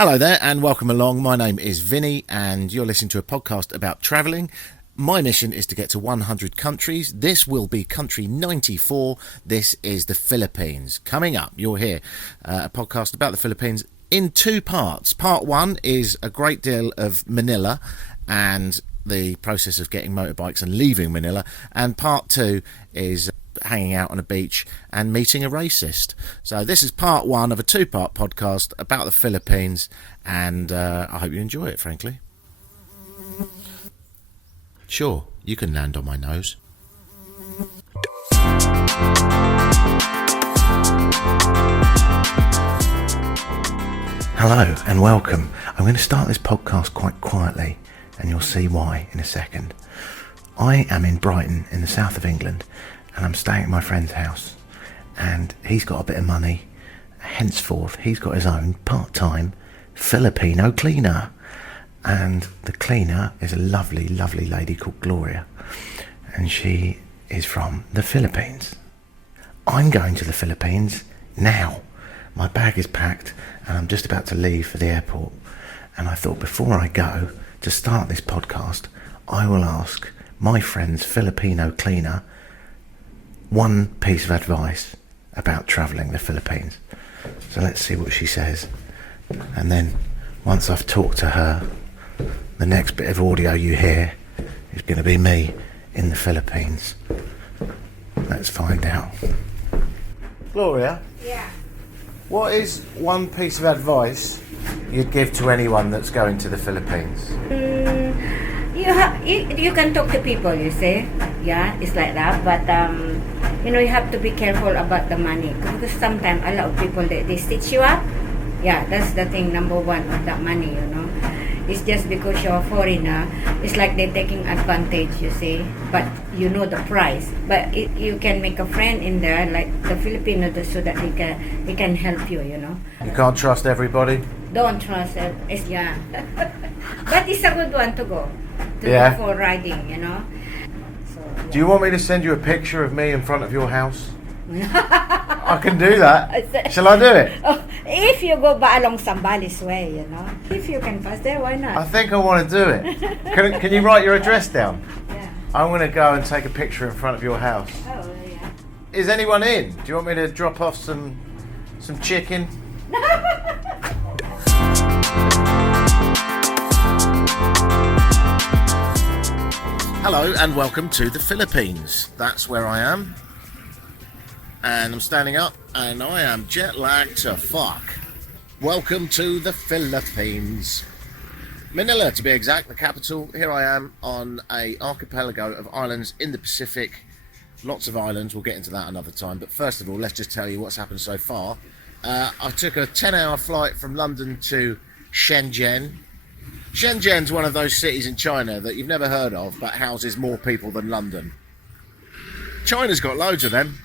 Hello there and welcome along. My name is Vinny and you're listening to a podcast about travelling. My mission is to get to 100 countries. This will be country 94. This is the Philippines. Coming up, you'll hear a podcast about the Philippines in two parts. Part one is a great deal of Manila and the process of getting motorbikes and leaving Manila. And part two is hanging out on a beach and meeting a racist. So this is part one of a two-part podcast about the Philippines, and I hope you enjoy it, frankly. Sure, you can land on my nose. Hello and welcome. I'm going to start this podcast quite quietly, and you'll see why in a second. I am in Brighton in the south of England, and I'm staying at my friend's house, and he's got a bit of money. Henceforth, he's got his own part-time Filipino cleaner, and the cleaner is a lovely, lovely lady called Gloria, and she is from the Philippines. I'm going to the Philippines now. My bag is packed, and I'm just about to leave for the airport, and I thought before I go, to start this podcast, I will ask my friend's Filipino cleaner one piece of advice about travelling the Philippines. So let's see what she says. And then once I've talked to her, the next bit of audio you hear is going to be me in the Philippines. Let's find out. Gloria? Yeah. What is one piece of advice you'd give to anyone that's going to the Philippines? You can talk to people, you say. Yeah, it's like that. But you have to be careful about the money, because sometimes a lot of people they stitch you up. Yeah, that's the thing, number one, of that money. It's just because you're a foreigner, it's like they're taking advantage, you see. But you know the price. But you can make a friend in there, like the Filipino, so that they can help you. You can't trust everybody? Don't trust it. Yeah. But it's a good one to go. Yeah. Go for riding, So, Do you want me to send you a picture of me in front of your house? I can do that. Shall I do it? Oh, if you go by along Sambales way, If you can pass there, why not? I think I want to do it. Can you write your address down? Yeah. I'm going to go and take a picture in front of your house. Oh, yeah. Is anyone in? Do you want me to drop off some chicken? Hello and welcome to the Philippines. That's where I am. And I'm standing up and I am jet lagged to fuck. Welcome to the Philippines. Manila, to be exact, the capital. Here I am on a archipelago of islands in the Pacific. Lots of islands, we'll get into that another time. But first of all, let's just tell you what's happened so far. I took a 10-hour flight from London to Shenzhen. Shenzhen's one of those cities in China that you've never heard of, but houses more people than London. China's got loads of them.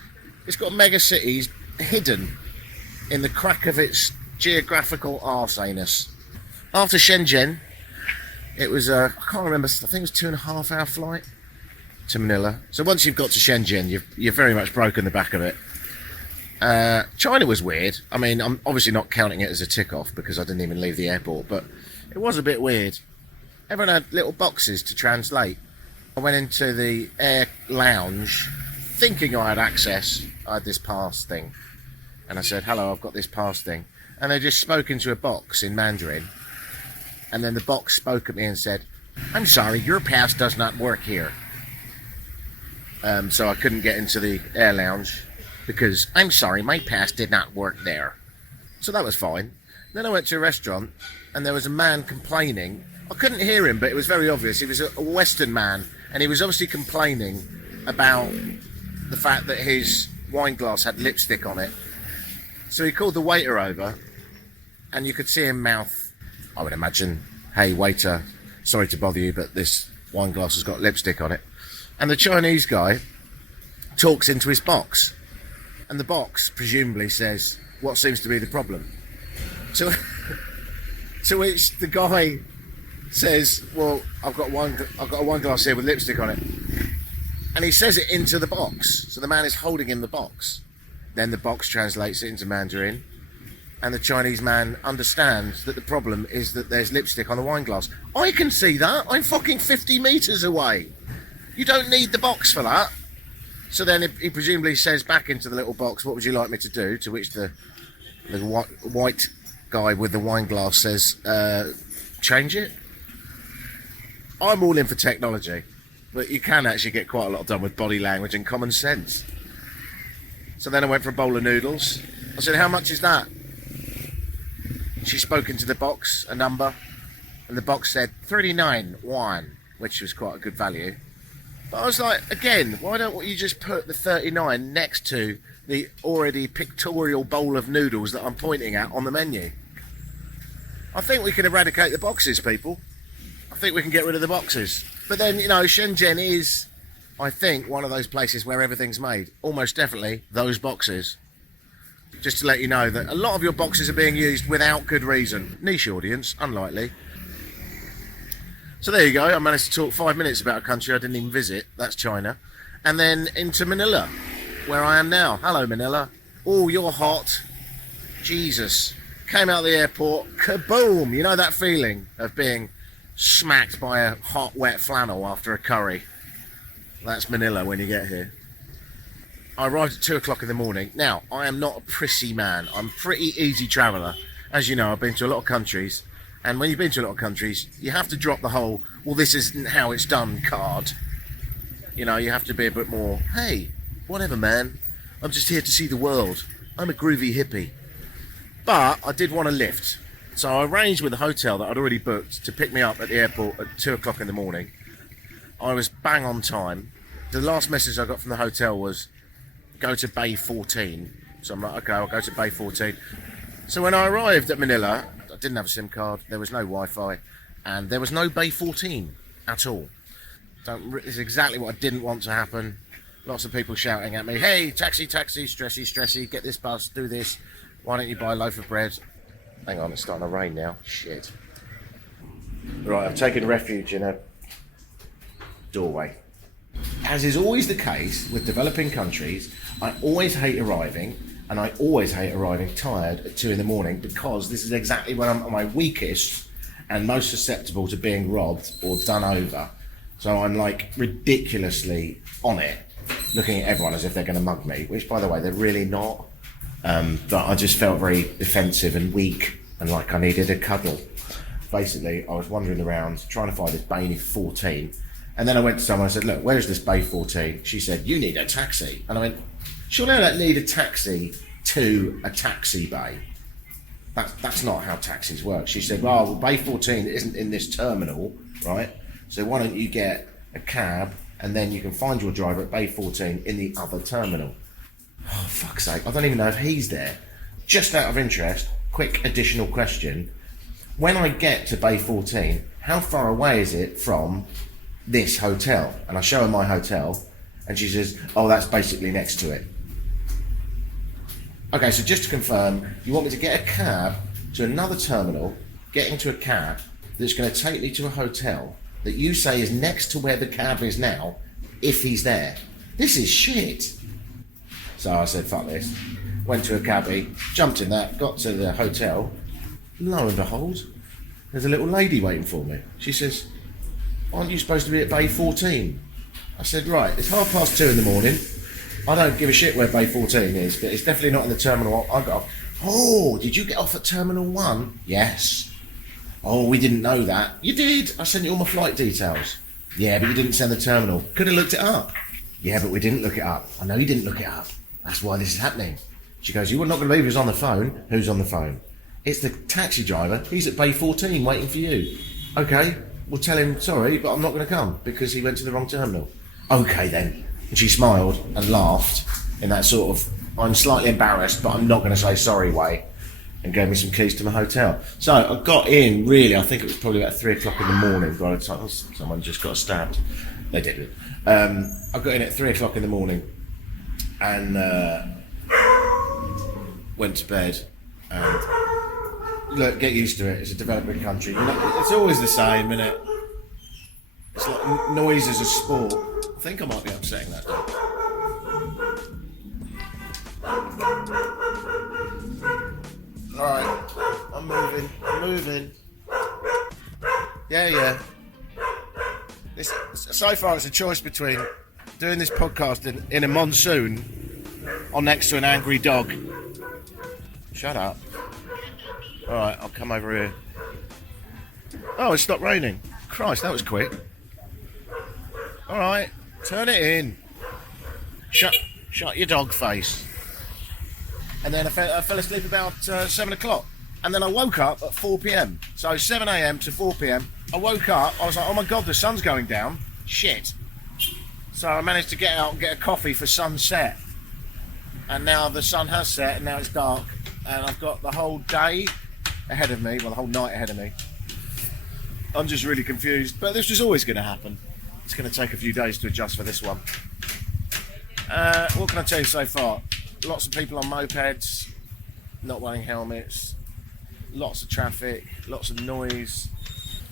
It's got mega cities hidden in the crack of its geographical arse-anus. After Shenzhen, it was, I can't remember, I think it was 2.5 hour flight to Manila. So once you've got to Shenzhen, you've very much broken the back of it. China was weird. I mean, I'm obviously not counting it as a tick-off because I didn't even leave the airport, but it was a bit weird. Everyone had little boxes to translate. I went into the air lounge thinking I had access. I had this pass thing. And I said, hello, I've got this pass thing. And they just spoke into a box in Mandarin. And then the box spoke at me and said, I'm sorry, your pass does not work here. So I couldn't get into the air lounge because, I'm sorry, my pass did not work there. So that was fine. Then I went to a restaurant and there was a man complaining. I couldn't hear him, but it was very obvious. He was a Western man, and he was obviously complaining about the fact that his wine glass had lipstick on it. So he called the waiter over, and you could see him mouth, I would imagine, hey waiter, sorry to bother you, but this wine glass has got lipstick on it. And the Chinese guy talks into his box, and the box presumably says, what seems to be the problem? To which the guy says, well, I've got a wine glass here with lipstick on it. And he says it into the box. So the man is holding him the box. Then the box translates it into Mandarin. and the Chinese man understands that the problem is that there's lipstick on the wine glass. I can see that. I'm fucking 50 metres away. You don't need the box for that. So then he presumably says back into the little box, what would you like me to do? To which the white guy with the wine glass says, change it. I'm all in for technology, but you can actually get quite a lot done with body language and common sense. So then I went for a bowl of noodles. I said, how much is that? She spoke into the box, a number, and the box said 39 yuan, which was quite a good value. But I was like, again, why don't you just put the 39 next to the already pictorial bowl of noodles that I'm pointing at on the menu? I think we can eradicate the boxes, people. I think we can get rid of the boxes. But then, you know, Shenzhen is, I think, one of those places where everything's made. Almost definitely those boxes. Just to let you know that a lot of your boxes are being used without good reason. Niche audience, unlikely. So there you go. I managed to talk 5 minutes about a country I didn't even visit. That's China. And then into Manila, where I am now. Hello, Manila. Oh, you're hot. Jesus. Came out of the airport. Kaboom! You know that feeling of being smacked by a hot, wet flannel after a curry? That's Manila when you get here. I arrived at 2 o'clock in the morning. Now, I am not a prissy man. I'm a pretty easy traveller. As you know, I've been to a lot of countries. And when you've been to a lot of countries, you have to drop the whole, well, this isn't how it's done card. You know, you have to be a bit more, hey, whatever, man. I'm just here to see the world. I'm a groovy hippie. But I did want a lift. So I arranged with a hotel that I'd already booked to pick me up at the airport at 2 o'clock in the morning. I was bang on time. The last message I got from the hotel was, go to Bay 14. So I'm like, okay, I'll go to Bay 14. So when I arrived at Manila, I didn't have a SIM card, there was no Wi-Fi, and there was no Bay 14 at all. It's exactly what I didn't want to happen. Lots of people shouting at me, hey, taxi, taxi, stressy, stressy, get this bus, do this. Why don't you buy a loaf of bread? Hang on, it's starting to rain now. Shit. Right, I've taken refuge in a doorway. As is always the case with developing countries, I always hate arriving, and I always hate arriving tired at 2 in the morning, because this is exactly when I'm at my weakest and most susceptible to being robbed or done over. So I'm like ridiculously on it, looking at everyone as if they're going to mug me, which, by the way, they're really not. But I just felt very defensive and weak and like I needed a cuddle. Basically, I was wandering around trying to find this Bay 14. And then I went to someone and said, look, where's this Bay 14? She said, you need a taxi. And I went, surely I don't need a taxi to a taxi bay. That's not how taxis work. She said, well, Bay 14 isn't in this terminal, right? So why don't you get a cab and then you can find your driver at Bay 14 in the other terminal. Oh, fuck's sake, I don't even know if he's there. Just out of interest, quick additional question. When I get to Bay 14, how far away is it from this hotel? And I show her my hotel and she says, oh, that's basically next to it. Okay, so just to confirm, you want me to get a cab to another terminal, get into a cab that's going to take me to a hotel that you say is next to where the cab is now, if he's there. This is shit. So I said, fuck this. Went to a cabbie, jumped in that, got to the hotel. Lo and behold, there's a little lady waiting for me. She says, aren't you supposed to be at Bay 14? I said, right, it's 2:30 in the morning. I don't give a shit where Bay 14 is, but it's definitely not in the terminal I got off. Oh, did you get off at Terminal 1? Yes. Oh, we didn't know that. You did. I sent you all my flight details. Yeah, but you didn't send the terminal. Could have looked it up. Yeah, but we didn't look it up. I know you didn't look it up. That's why this is happening. She goes, you were not going to believe who's on the phone. Who's on the phone? It's the taxi driver. He's at Bay 14 waiting for you. Okay, we'll tell him, sorry, but I'm not going to come because he went to the wrong terminal. Okay then. And she smiled and laughed in that sort of, I'm slightly embarrassed, but I'm not going to say sorry way, and gave me some keys to my hotel. So I got in, really, I think it was probably about 3 o'clock in the morning by the time someone just got stabbed. They didn't. I got in at 3 o'clock in the morning and went to bed. And look, get used to it. It's a developing country. You know, it's always the same, isn't it? It's like noise is a sport. I think I might be upsetting that dog. Alright, I'm moving. Yeah. So far it's a choice between doing this podcast in a monsoon or next to an angry dog. Shut up. Alright, I'll come over here. Oh, it stopped raining. Christ, that was quick. Alright, turn it in. Shut your dog face. And then I fell asleep about 7 o'clock. And then I woke up at 4 p.m. So 7 a.m. to 4 p.m. I woke up, I was like, oh my God, the sun's going down. Shit. So I managed to get out and get a coffee for sunset. And now the sun has set and now it's dark. And I've got the whole day ahead of me, well, the whole night ahead of me. I'm just really confused, but this was always going to happen. It's going to take a few days to adjust for this one. What can I tell you so far? Lots of people on mopeds, not wearing helmets, lots of traffic, lots of noise,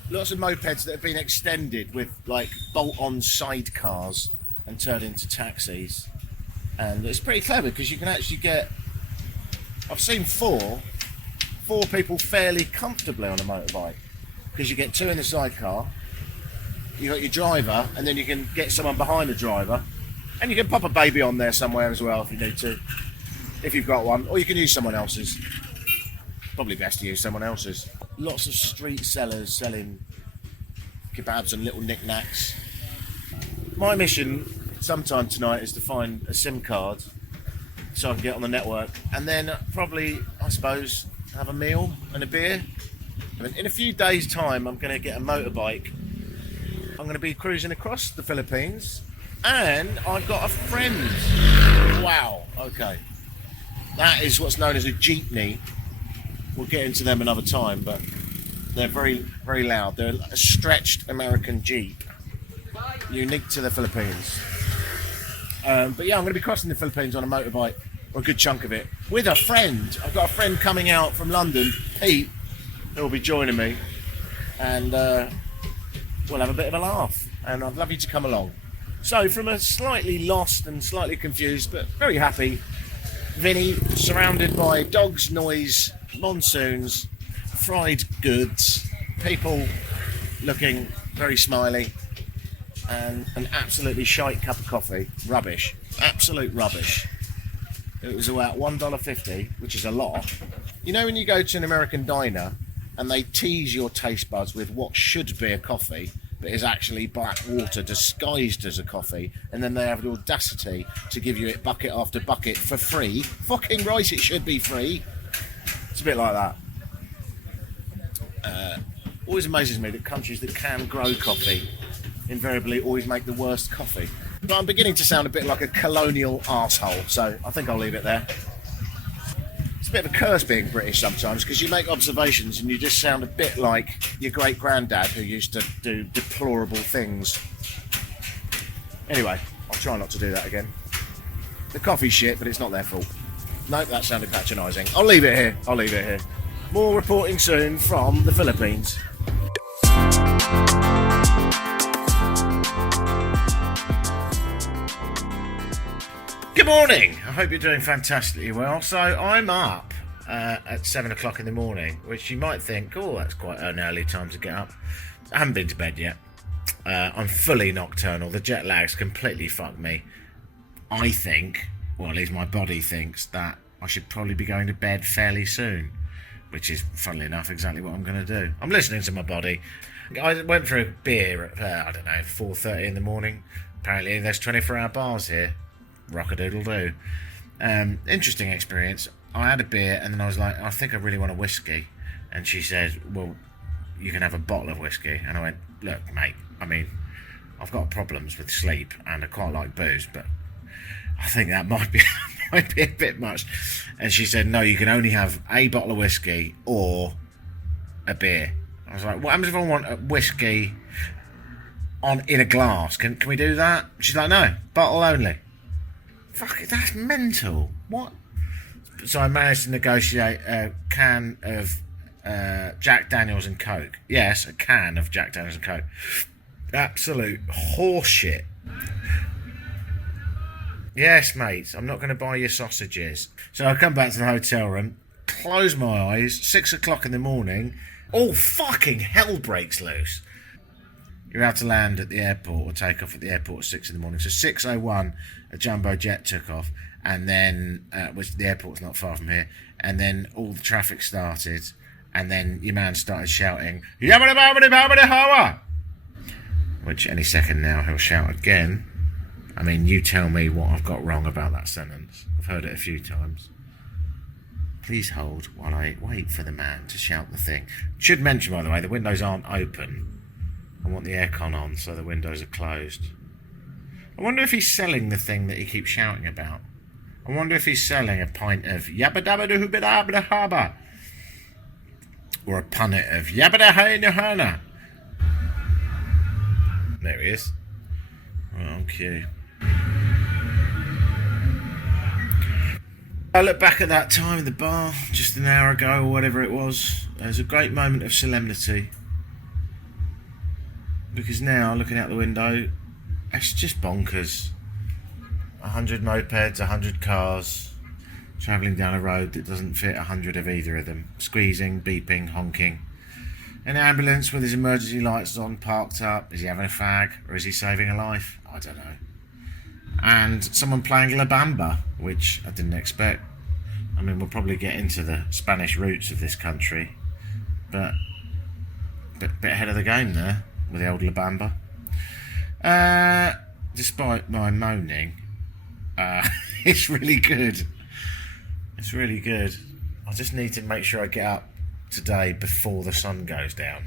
lots of mopeds that have been extended with like bolt-on sidecars and turned into taxis. And it's pretty clever because you can actually get, I've seen four people fairly comfortably on a motorbike, because you get two in the sidecar, you got your driver, and then you can get someone behind the driver, and you can pop a baby on there somewhere as well if you need to, if you've got one, or you can use someone else's. Probably best to use someone else's. Lots of street sellers selling kebabs and little knickknacks. My mission sometime tonight is to find a SIM card so I can get on the network, and then probably, I suppose, have a meal and a beer. And in a few days' time, I'm going to get a motorbike. I'm going to be cruising across the Philippines, and I've got a friend. Wow, okay. That is what's known as a jeepney. We'll get into them another time, but they're very, very loud. They're a stretched American Jeep, unique to the Philippines. But yeah, I'm going to be crossing the Philippines on a motorbike, or a good chunk of it, with a friend. I've got a friend coming out from London, Pete, who will be joining me, and we'll have a bit of a laugh, and I'd love you to come along. So from a slightly lost and slightly confused, but very happy Vinny, surrounded by dogs, noise, monsoons, fried goods, people looking very smiley, and an absolutely shite cup of coffee. Rubbish. Absolute rubbish. It was about $1.50, which is a lot. You know when you go to an American diner and they tease your taste buds with what should be a coffee, but is actually black water disguised as a coffee, and then they have the audacity to give you it bucket after bucket for free? Fucking right, it should be free. It's a bit like that. Always amazes me that countries that can grow coffee invariably always make the worst coffee. But I'm beginning to sound a bit like a colonial arsehole, so I think I'll leave it there. It's a bit of a curse being British sometimes, because you make observations and you just sound a bit like your great granddad who used to do deplorable things. Anyway, I'll try not to do that again. The coffee's shit, but it's not their fault. Nope, that sounded patronising. I'll leave it here. More reporting soon from the Philippines. Good morning. I hope you're doing fantastically well. So I'm up at 7 o'clock in the morning, which you might think, oh, that's quite an early time to get up. I haven't been to bed yet. I'm fully nocturnal. The jet lag's completely fucked me. I think, or at least my body thinks, that I should probably be going to bed fairly soon, which is, funnily enough, exactly what I'm going to do. I'm listening to my body. I went for a beer at, 4:30 in the morning. Apparently there's 24-hour bars here. Rock-a-doodle-doo. Interesting experience. I had a beer and then I was like, I think I really want a whiskey. And she said, well, you can have a bottle of whiskey. And I went, look, mate, I mean, I've got problems with sleep and I quite like booze, but I think that might be a bit much. And she said, no, you can only have a bottle of whiskey or a beer. I was like, what happens if I want a whiskey in a glass? Can we do that? She's like, no, bottle only. Fuck it, that's mental. What? So I managed to negotiate a can of Jack Daniels and Coke. Yes, a can of Jack Daniels and Coke. Absolute horseshit. Yes, mate, I'm not going to buy your sausages. So I come back to the hotel room, close my eyes, 6 o'clock in the morning, all fucking hell breaks loose. You're out to land at the airport or take off at the airport at 6 in the morning. So 6:01, a jumbo jet took off, and then, which the airport's not far from here, and then all the traffic started, and then your man started shouting, "Yabba babba babba hawa," which any second now he'll shout again. I mean, you tell me what I've got wrong about that sentence. I've heard it a few times. Please hold while I wait for the man to shout the thing. Should mention, by the way, the windows aren't open. I want the aircon on, so the windows are closed. I wonder if he's selling the thing that he keeps shouting about. I wonder if he's selling a pint of yabba dabba doo bida bida haba, or a punnet of yabba da hey nahana. There he is. On cue. I look back at that time in the bar, just an hour ago or whatever it was. There was a great moment of solemnity. Because now, looking out the window, it's just bonkers. 100 mopeds, 100 cars, travelling down a road that doesn't fit 100 of either of them. Squeezing, beeping, honking. An ambulance with his emergency lights on, parked up. Is he having a fag, or is he saving a life? I don't know. And someone playing La Bamba, which I didn't expect. I mean, we'll probably get into the Spanish roots of this country, but bit ahead of the game there with the old La Bamba. Despite my moaning, it's really good. It's really good. I just need to make sure I get up today before the sun goes down.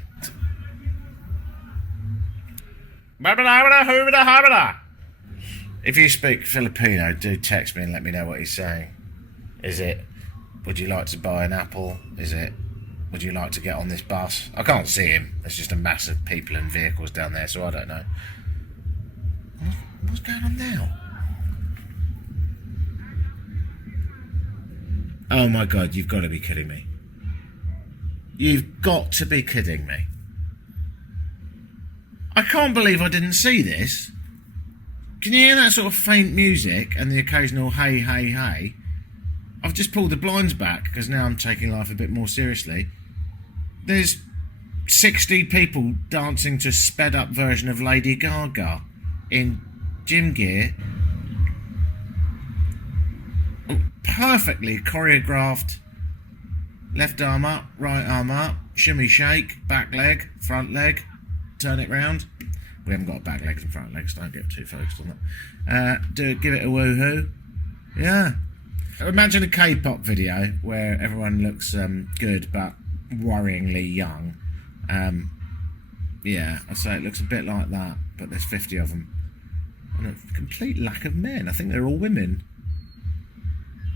If you speak Filipino, do text me and let me know what he's saying. Is it, would you like to buy an apple? Is it, would you like to get on this bus? I can't see him. There's just a mass of people and vehicles down there, so I don't know. What's going on now? Oh my God, you've got to be kidding me. You've got to be kidding me. I can't believe I didn't see this. Can you hear that sort of faint music and the occasional hey, hey, hey? I've just pulled the blinds back because now I'm taking life a bit more seriously. There's 60 people dancing to a sped up version of Lady Gaga in gym gear. Perfectly choreographed. Left arm up, right arm up, shimmy shake, back leg, front leg, turn it round. We haven't got back legs and front legs, don't get too focused on that. Give it a woohoo. Yeah. Imagine a K-pop video where everyone looks good but worryingly young. Yeah, I'd say it looks a bit like that, but there's 50 of them. And a complete lack of men. I think they're all women.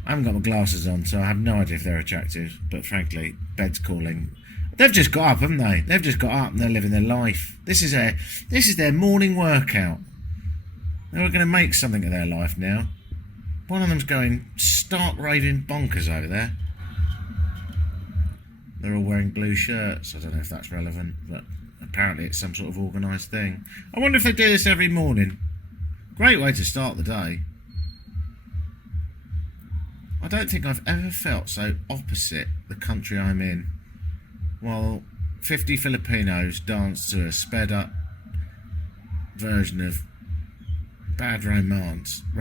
I haven't got my glasses on, so I have no idea if they're attractive, but frankly, bed's calling. They've just got up, haven't they? They've just got up and they're living their life. This is their morning workout. They're going to make something of their life now. One of them's going stark raving bonkers over there. They're all wearing blue shirts. I don't know if that's relevant, but apparently it's some sort of organised thing. I wonder if they do this every morning. Great way to start the day. I don't think I've ever felt so opposite the country I'm in. While 50 Filipinos dance to a sped up version of Bad Romance. Do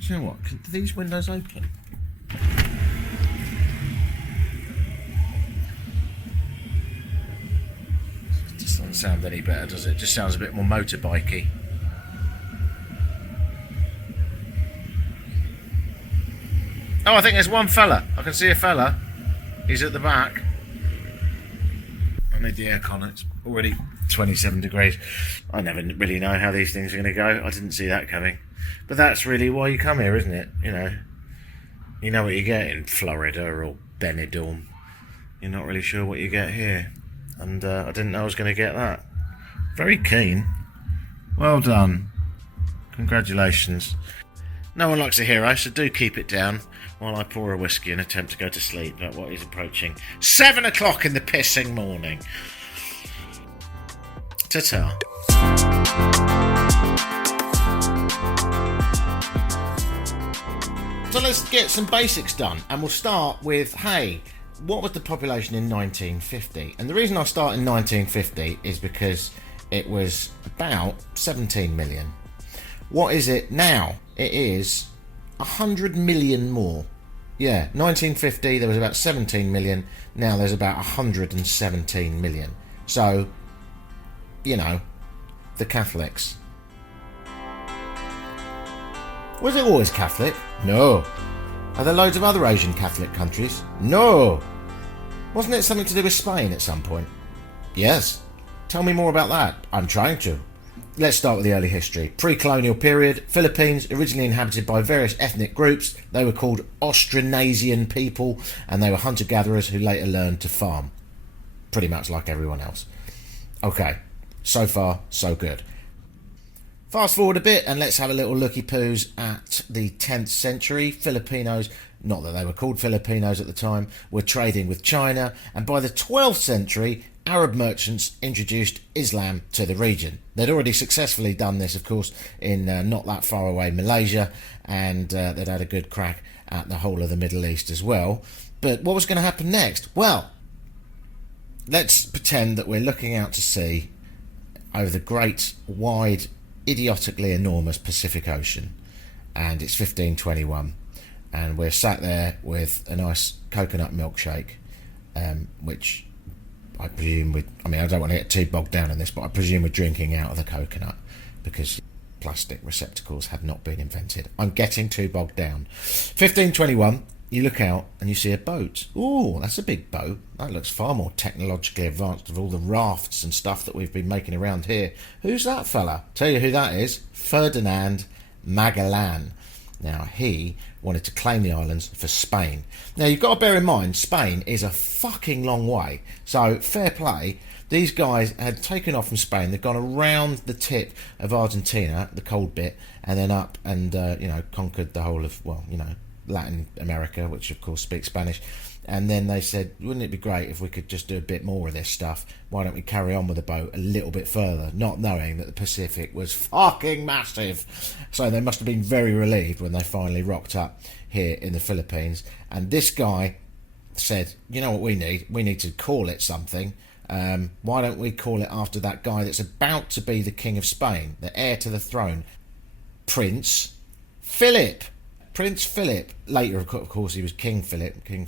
you know what? Are these windows open? It just doesn't sound any better, does it? It just sounds a bit more motorbikey. Oh, I think there's one fella. I can see a fella. He's at the back. I need the aircon. It's already 27 degrees. I never really know how these things are going to go. I didn't see that coming. But that's really why you come here, isn't it? You know what you get in Florida or Benidorm. You're not really sure what you get here. And I didn't know I was going to get that. Very keen. Well done. Congratulations. No one likes a hero, so do keep it down while I pour a whiskey and attempt to go to sleep at what is approaching 7 o'clock in the pissing morning. Ta-ta. So let's get some basics done, and we'll start with, hey, what was the population in 1950? And the reason I start in 1950 is because it was about 17 million. What is it now? It is 100 million more. Yeah, 1950 there was about 17 million, now there's about 117 million. So, you know, the Catholics. Was it always Catholic? No. Are there loads of other Asian Catholic countries? No. Wasn't it something to do with Spain at some point? Yes. Tell me more about that. I'm trying to. Let's start with the early history. Pre-colonial period, Philippines, originally inhabited by various ethnic groups. They were called Austronesian people, and they were hunter-gatherers who later learned to farm. Pretty much like everyone else. Okay, so far, so good. Fast forward a bit and let's have a little looky-poos at the 10th century. Filipinos, not that they were called Filipinos at the time, were trading with China, and by the 12th century, Arab merchants introduced Islam to the region. They'd already successfully done this, of course, in not that far away Malaysia, and they'd had a good crack at the whole of the Middle East as well. But what was going to happen next? Well, let's pretend that we're looking out to sea over the great, wide, idiotically enormous Pacific Ocean, and it's 1521, and we're sat there with a nice coconut milkshake, which I presume I don't want to get too bogged down in this, but I presume we're drinking out of the coconut because plastic receptacles had not been invented. I'm getting too bogged down. 1521, you look out and you see a boat. Ooh, that's a big boat. That looks far more technologically advanced of all the rafts and stuff that we've been making around here. Who's that fella? Tell you who that is. Ferdinand Magellan. Now, he wanted to claim the islands for Spain. Now, you've got to bear in mind, Spain is a fucking long way. So, fair play. These guys had taken off from Spain. They've gone around the tip of Argentina, the cold bit, and then up and, conquered the whole of, Latin America, which of course speaks Spanish. And then they said, wouldn't it be great if we could just do a bit more of this stuff? Why don't we carry on with the boat a little bit further, not knowing that the Pacific was fucking massive. So they must have been very relieved when they finally rocked up here in the Philippines. And this guy said, you know what we need? We need to call it something. Why don't we call it after that guy that's about to be the King of Spain, the heir to the throne, Prince Philip. Prince Philip. Later, of course, he was King Philip II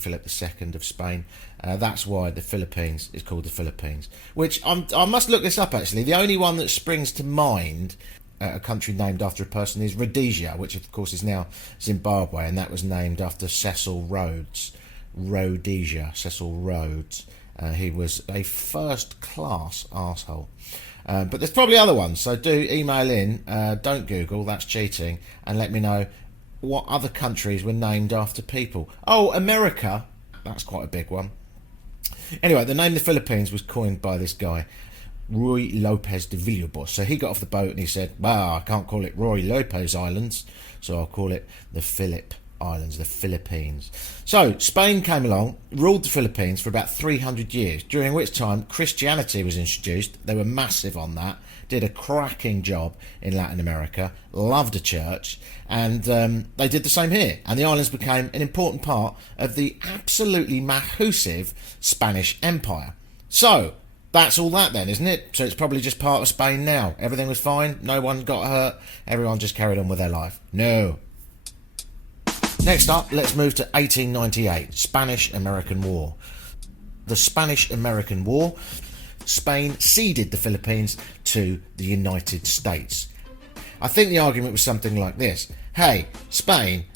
of Spain. That's why the Philippines is called the Philippines. Which, I must look this up, actually. The only one that springs to mind, a country named after a person, is Rhodesia, which, of course, is now Zimbabwe, and that was named after Cecil Rhodes. Rhodesia, Cecil Rhodes. He was a first-class arsehole. But there's probably other ones, so do email in. Don't Google, that's cheating, and let me know what other countries were named after people. Oh, America. That's quite a big one. Anyway, the name of the Philippines was coined by this guy, Ruy Lopez de Villalobos. So he got off the boat and he said, well, I can't call it Ruy Lopez Islands, so I'll call it the Philip Islands, the Philippines. So Spain came along, ruled the Philippines for about 300 years, during which time Christianity was introduced. They were massive on that, did a cracking job in Latin America, loved a church, and they did the same here. And the islands became an important part of the absolutely massive Spanish Empire. So that's all that then, isn't it? So it's probably just part of Spain now. Everything was fine, no one got hurt, everyone just carried on with their life. No. Next up, let's move to 1898, Spanish-American War. The Spanish-American War, Spain ceded the Philippines to the United States. I think the argument was something like this. Hey, Spain,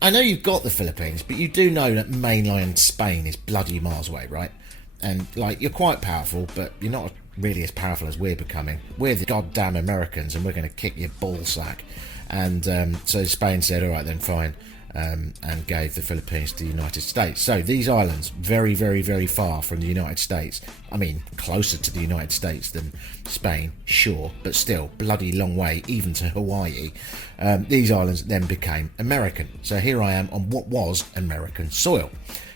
I know you've got the Philippines, but you do know that mainland Spain is bloody miles away, right? And, you're quite powerful, but you're not really as powerful as we're becoming. We're the goddamn Americans, and we're going to kick your ballsack. And so Spain said, all right then, fine. And gave the Philippines to the United States. So these islands, very, very, very far from the United States. I mean, closer to the United States than Spain, sure, but still, bloody long way, even to Hawaii. These islands then became American. So here I am on what was American soil.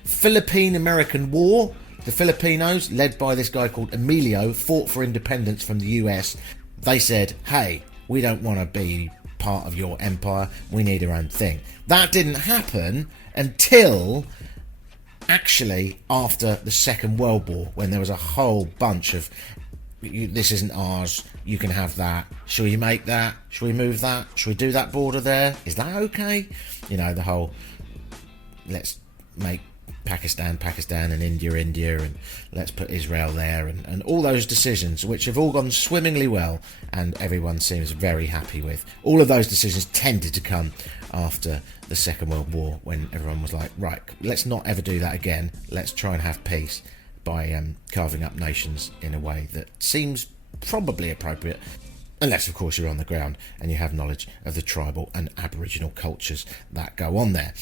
Philippine-American War. The Filipinos, led by this guy called Emilio, fought for independence from the US. They said, hey, we don't want to be part of your empire. We need our own thing. That didn't happen until actually after the Second World War, when there was a whole bunch of, this isn't ours, you can have that, shall we make that, shall we move that, shall we do that border there, is that okay? You know, the whole, let's make Pakistan and India, and let's put Israel there, and all those decisions which have all gone swimmingly well and everyone seems very happy with. All of those decisions tended to come after the Second World War, when everyone was like, right, let's not ever do that again, let's try and have peace by carving up nations in a way that seems probably appropriate, unless of course you're on the ground and you have knowledge of the tribal and aboriginal cultures that go on there.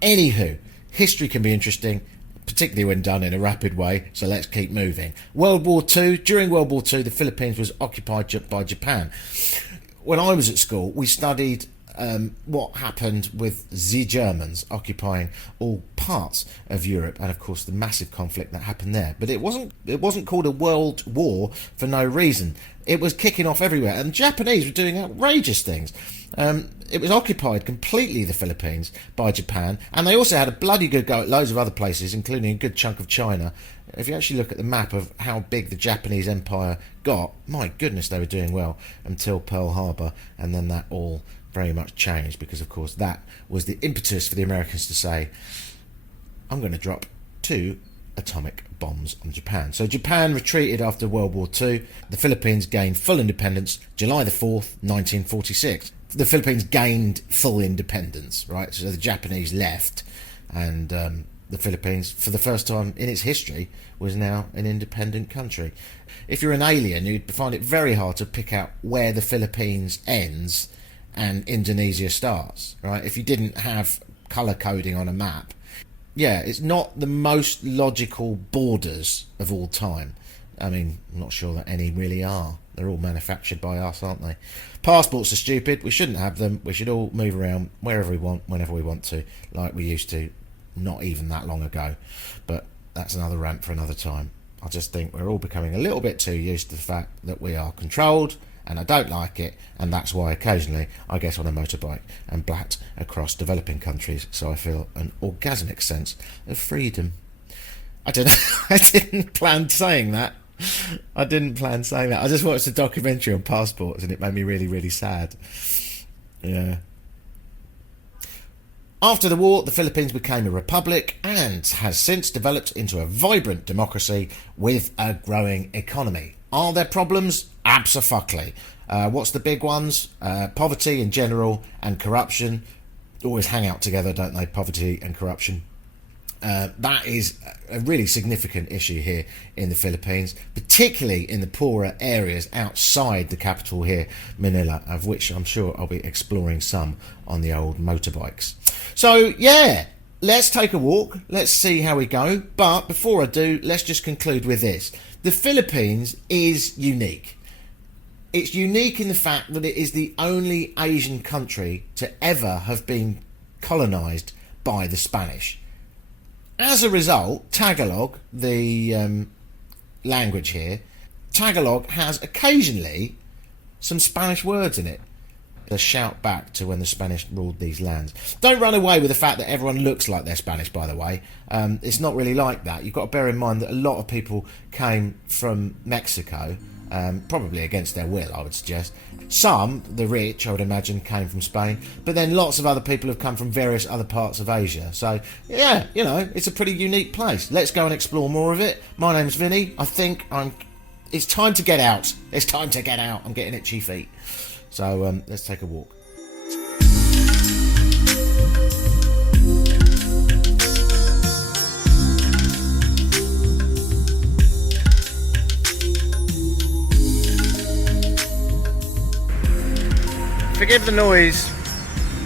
Anywho, history can be interesting, particularly when done in a rapid way, so let's keep moving. World War II. During World War II, the Philippines was occupied by Japan. When I was at school, we studied what happened with the Germans occupying all parts of Europe, and of course the massive conflict that happened there. But it wasn't called a world war for no reason. It was kicking off everywhere, and the Japanese were doing outrageous things. It was occupied completely, the Philippines, by Japan, and they also had a bloody good go at loads of other places, including a good chunk of China. If you actually look at the map of how big the Japanese Empire got, my goodness, they were doing well until Pearl Harbor, and then that all very much changed, because of course that was the impetus for the Americans to say, I'm going to drop 2 atomic bombs on Japan. So Japan retreated after World War II. The Philippines gained full independence July the 4th, 1946. The Philippines gained full independence, right? So the Japanese left, and the Philippines, for the first time in its history, was now an independent country. If you're an alien, you'd find it very hard to pick out where the Philippines ends and Indonesia starts, right? If you didn't have colour coding on a map. Yeah, it's not the most logical borders of all time. I mean, I'm not sure that any really are. They're all manufactured by us, aren't they? Passports are stupid. We shouldn't have them. We should all move around wherever we want, whenever we want to, like we used to not even that long ago. But that's another rant for another time. I just think we're all becoming a little bit too used to the fact that we are controlled, and I don't like it, and that's why occasionally I get on a motorbike and blat across developing countries, so I feel an orgasmic sense of freedom. I didn't plan saying that. I just watched a documentary on passports and it made me really, really sad. Yeah. After the war, the Philippines became a republic and has since developed into a vibrant democracy with a growing economy. Are there problems? Abso-fuckly. What's the big ones? Poverty in general and corruption. Always hang out together, don't they? Poverty and corruption. That is a really significant issue here in the Philippines, particularly in the poorer areas outside the capital here, Manila, of which I'm sure I'll be exploring some on the old motorbikes. So, yeah, let's take a walk. Let's see how we go. But before I do, let's just conclude with this. The Philippines is unique. It's unique in the fact that it is the only Asian country to ever have been colonised by the Spanish. As a result, Tagalog, the language here, Tagalog has occasionally some Spanish words in it. A shout back to when the Spanish ruled these lands. Don't run away with the fact that everyone looks like they're Spanish, by the way. It's not really like that. You've got to bear in mind that a lot of people came from Mexico, probably against their will, I would suggest. Some, the rich, I would imagine, came from Spain, but then lots of other people have come from various other parts of Asia. So, yeah, you know, it's a pretty unique place. Let's go and explore more of it. My name's Vinny. I think it's time to get out. It's time to get out. I'm getting itchy feet. So let's take a walk. Forgive the noise,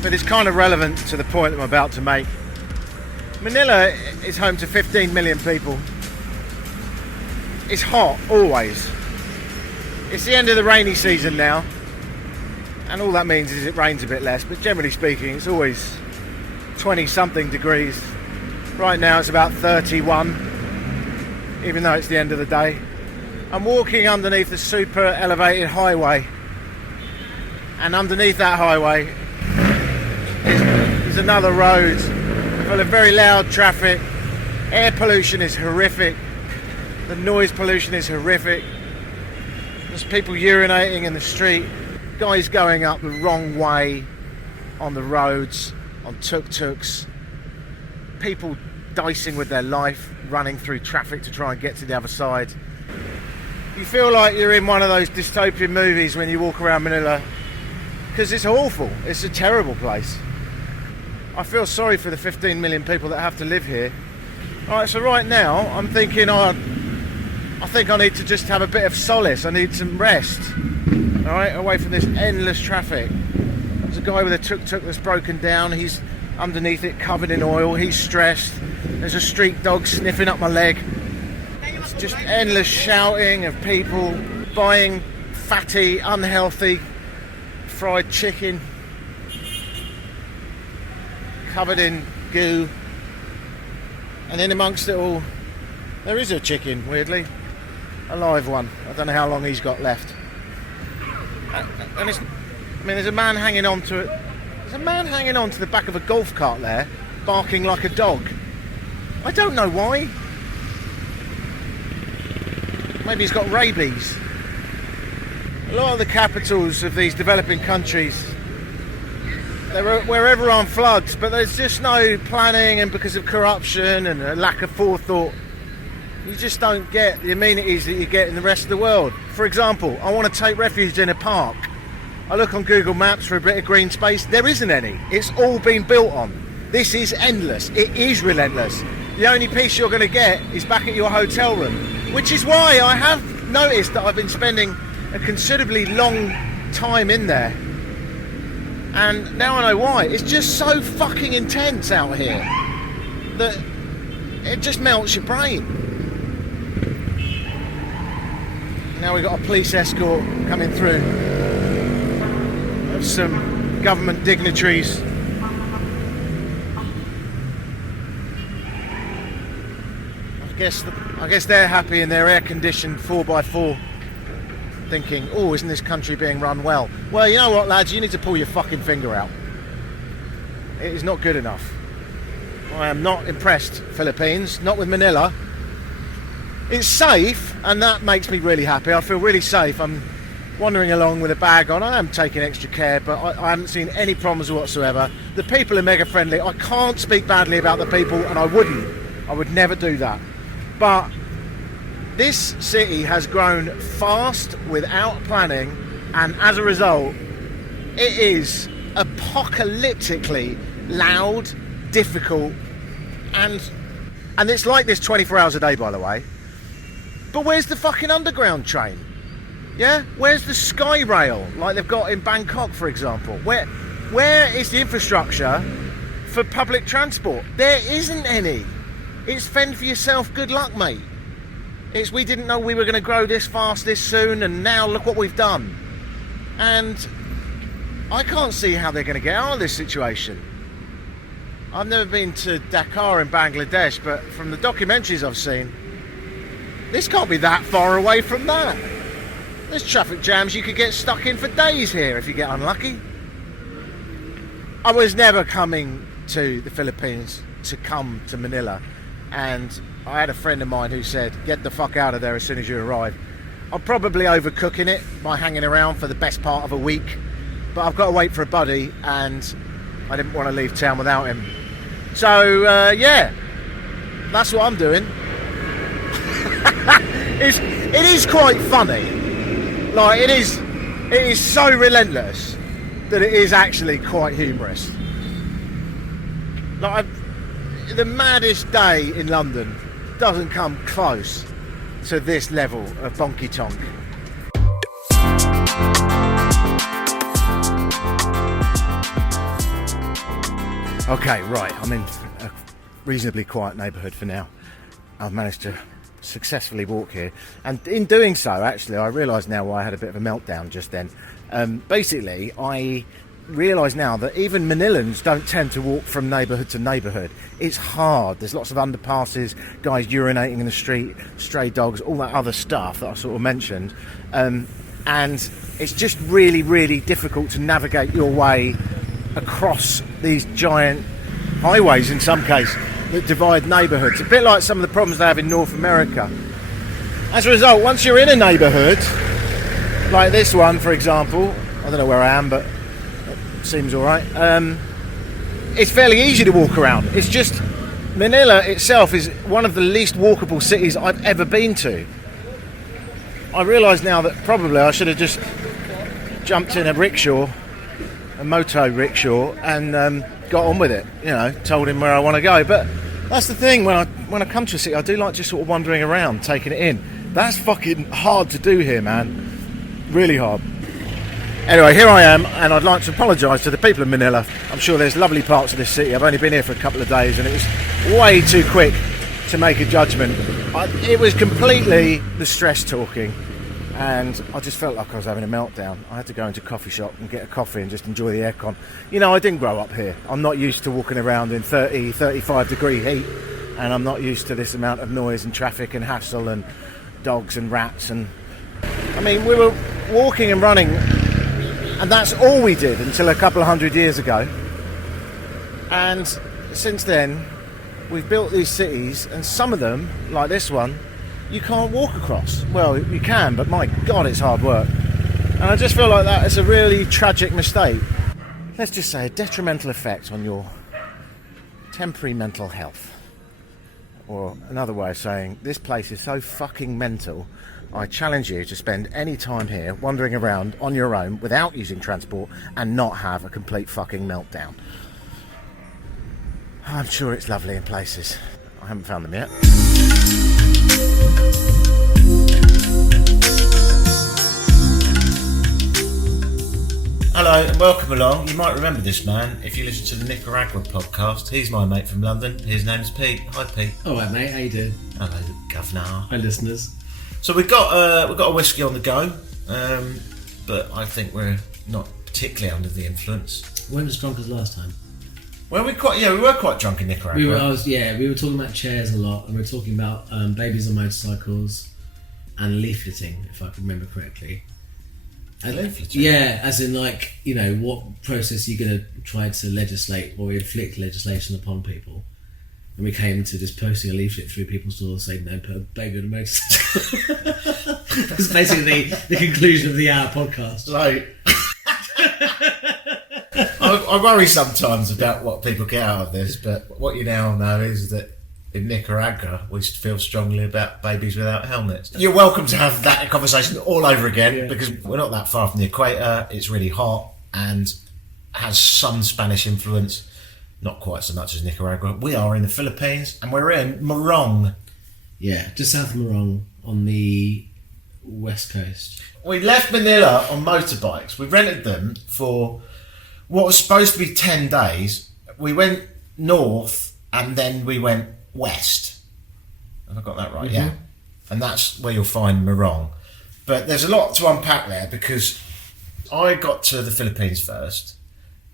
but it's kind of relevant to the point I'm about to make. Manila is home to 15 million people. It's hot, always. It's the end of the rainy season now, and all that means is it rains a bit less, but generally speaking it's always 20 something degrees. Right now it's about 31, even though it's the end of the day. I'm walking underneath the super elevated highway. and underneath that highway is another road full of very loud traffic. Air pollution is horrific. The noise pollution is horrific. There's people urinating in the street, guys going up the wrong way on the roads, on tuk-tuks, people dicing with their life, running through traffic to try and get to the other side. You feel like you're in one of those dystopian movies when you walk around Manila, because it's awful. It's a terrible place. I feel sorry for the 15 million people that have to live here. Alright, so right now I'm thinking I think I need to just have a bit of solace. I need some rest. Alright, away from this endless traffic. There's a guy with a tuk-tuk that's broken down. He's underneath it, covered in oil. He's stressed. There's a street dog sniffing up my leg. It's just endless shouting of people buying fatty, unhealthy fried chicken covered in goo. And in amongst it all, there is a chicken, weirdly. A live one. I don't know how long he's got left. And there's a man hanging on to it. There's a man hanging on to the back of a golf cart there, barking like a dog. I don't know why. Maybe he's got rabies. A lot of the capitals of these developing countries, they're where everyone floods, but there's just no planning, and because of corruption and a lack of forethought, you just don't get the amenities that you get in the rest of the world. For example, I want to take refuge in a park. I look on Google Maps for a bit of green space. There isn't any. It's all been built on. This is endless. It is relentless. The only peace you're going to get is back at your hotel room, which is why I have noticed that I've been spending a considerably long time in there. And now I know why. It's just so fucking intense out here that it just melts your brain. Now we've got a police escort coming through of some government dignitaries. I guess they're happy in their air-conditioned 4x4, thinking, oh, isn't this country being run well? Well, you know what, lads, you need to pull your fucking finger out. It is not good enough. I am not impressed, Philippines, not with Manila. It's safe, and that makes me really happy. I feel really safe. I'm wandering along with a bag on. I am taking extra care, but I haven't seen any problems whatsoever. The people are mega friendly. I can't speak badly about the people, and I wouldn't. I would never do that. But this city has grown fast without planning, and as a result, it is apocalyptically loud, difficult, and it's like this 24 hours a day, by the way. But where's the fucking underground train? Yeah? Where's the sky rail, like they've got in Bangkok, for example? Where is the infrastructure for public transport? There isn't any. It's fend for yourself, good luck, mate. It's we didn't know we were going to grow this fast this soon, and now look what we've done. And I can't see how they're going to get out of this situation. I've never been to Dhaka in Bangladesh, but from the documentaries I've seen, this can't be that far away from that. There's traffic jams you could get stuck in for days here if you get unlucky. I was never coming to the Philippines to come to Manila, and I had a friend of mine who said, get the fuck out of there as soon as you arrive. I'm probably overcooking it by hanging around for the best part of a week, but I've got to wait for a buddy, and I didn't want to leave town without him. So, yeah, that's what I'm doing. It is quite funny. Like, it is so relentless that it is actually quite humorous. Like, the maddest day in London doesn't come close to this level of bonky tonk. Okay, right, I'm in a reasonably quiet neighbourhood for now. I've managed to successfully walk here, and in doing so, actually, I realise now why I had a bit of a meltdown just then. Basically, I realise now that even Manilans don't tend to walk from neighbourhood to neighbourhood. It's hard. There's lots of underpasses, guys urinating in the street, stray dogs, all that other stuff that I sort of mentioned. and it's just really, really difficult to navigate your way across these giant highways in some case that divide neighbourhoods. A bit like some of the problems they have in North America. As a result, once you're in a neighbourhood, like this one for example, I don't know where I am, but it seems alright, it's fairly easy to walk around. It's just, Manila itself is one of the least walkable cities I've ever been to. I realise now that probably I should have just jumped in a rickshaw, a moto rickshaw, and got on with it. You know, told him where I want to go. But that's the thing, when I come to a city, I do like just sort of wandering around, taking it in. That's fucking hard to do here, man. Really hard. Anyway, here I am, and I'd like to apologise to the people of Manila. I'm sure there's lovely parts of this city. I've only been here for a couple of days, and it was way too quick to make a judgment. It was completely the stress talking, and I just felt like I was having a meltdown. I had to go into a coffee shop and get a coffee and just enjoy the aircon. You know, I didn't grow up here. I'm not used to walking around in 30, 35 degree heat, and I'm not used to this amount of noise and traffic and hassle and dogs and rats. And I mean, we were walking and running, and that's all we did until a couple of 100 years ago. And since then, we've built these cities, and some of them, like this one, you can't walk across. Well, you can, but my God, it's hard work. And I just feel like that is a really tragic mistake. Let's just say a detrimental effect on your temporary mental health. Or another way of saying, this place is so fucking mental, I challenge you to spend any time here wandering around on your own without using transport and not have a complete fucking meltdown. I'm sure it's lovely in places. I haven't found them yet. Hello and welcome along. You might remember this man if you listen to the Nicaragua podcast. He's my mate from London. His name's Pete. Hi, Pete. All right, mate. How you doing? Hello, Governor. Hi, listeners. So we've got a whiskey on the go, but I think we're not particularly under the influence. We weren't as drunk as last time. Well, we were quite drunk in Nicaragua. We were talking about chairs a lot, and we were talking about babies on motorcycles and leafleting, if I can remember correctly. And, leafleting? Yeah, as in like, you know, what process you're going to try to legislate or inflict legislation upon people. And we came to just posting a leaflet through people's doors saying, "Don't put a baby on a motorcycle." It's basically the conclusion of the hour podcast. So, I worry sometimes about what people get out of this, but what you now know is that in Nicaragua we feel strongly about babies without helmets. You're welcome to have that conversation all over again, because we're not that far from the equator. It's really hot and has some Spanish influence. Not quite so much as Nicaragua. We are in the Philippines, and we're in Morong. Yeah, just south of Morong on the west coast. We left Manila on motorbikes. We rented them for what was supposed to be 10 days. We went north, and then we went west. Have I got that right? Mm-hmm. Yeah. And that's where you'll find Morong. But there's a lot to unpack there, because I got to the Philippines first.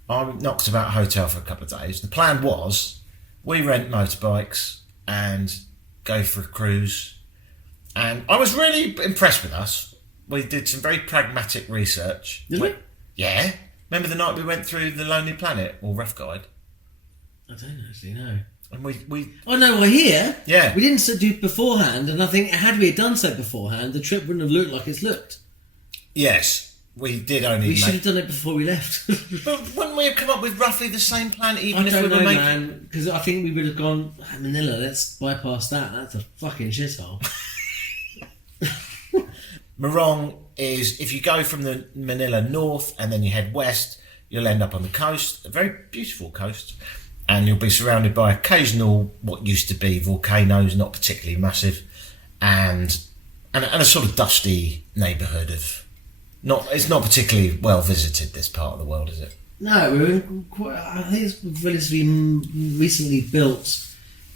I knocked about a hotel for a couple of days. The plan was we rent motorbikes and go for a cruise. And I was really impressed with us. We did some very pragmatic research. Did we? Yeah. Remember the night we went through the Lonely Planet, or Rough Guide? I don't actually know. And we Oh no, we're here. Yeah. We didn't do it beforehand, and I think had we done so beforehand, the trip wouldn't have looked like it's looked. Yes. We did only. We should have done it before we left. But wouldn't we have come up with roughly the same plan, even I if don't we were know, making? man, because I think we would have gone, Manila, let's bypass that. That's a fucking shithole. Morong is, if you go from the Manila north and then you head west, you'll end up on the coast, a very beautiful coast, and you'll be surrounded by occasional, what used to be volcanoes, not particularly massive, and a sort of dusty neighbourhood of. It's not particularly well visited, this part of the world, is it? No, we're in I think it's a relatively recently built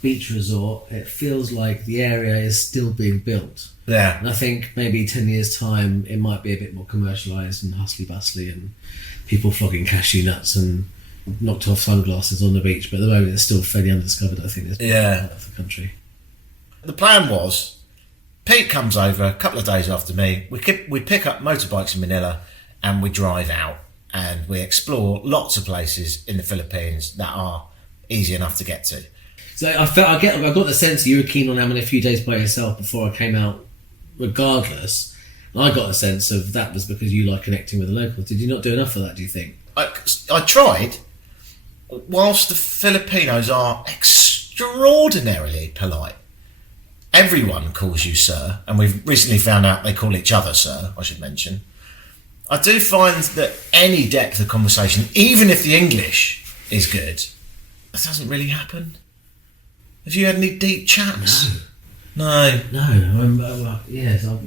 beach resort. It feels like the area is still being built. Yeah. And I think maybe 10 years' time it might be a bit more commercialised and hustly-bustly and people flogging cashew nuts and knocked off sunglasses on the beach. But at the moment it's still fairly undiscovered, I think, this part of the country. The plan was Pete comes over a couple of days after me. We pick up motorbikes in Manila and we drive out and we explore lots of places in the Philippines that are easy enough to get to. So I got the sense that you were keen on having a few days by yourself before I came out, regardless. And I got a sense of that was because you like connecting with the locals. Did you not do enough of that, do you think? I tried. Whilst the Filipinos are extraordinarily polite, everyone calls you sir, and we've recently found out they call each other sir, I should mention. I do find that any depth of conversation, even if the English is good, that doesn't really happen. Have you had any deep chats? No. Yes, I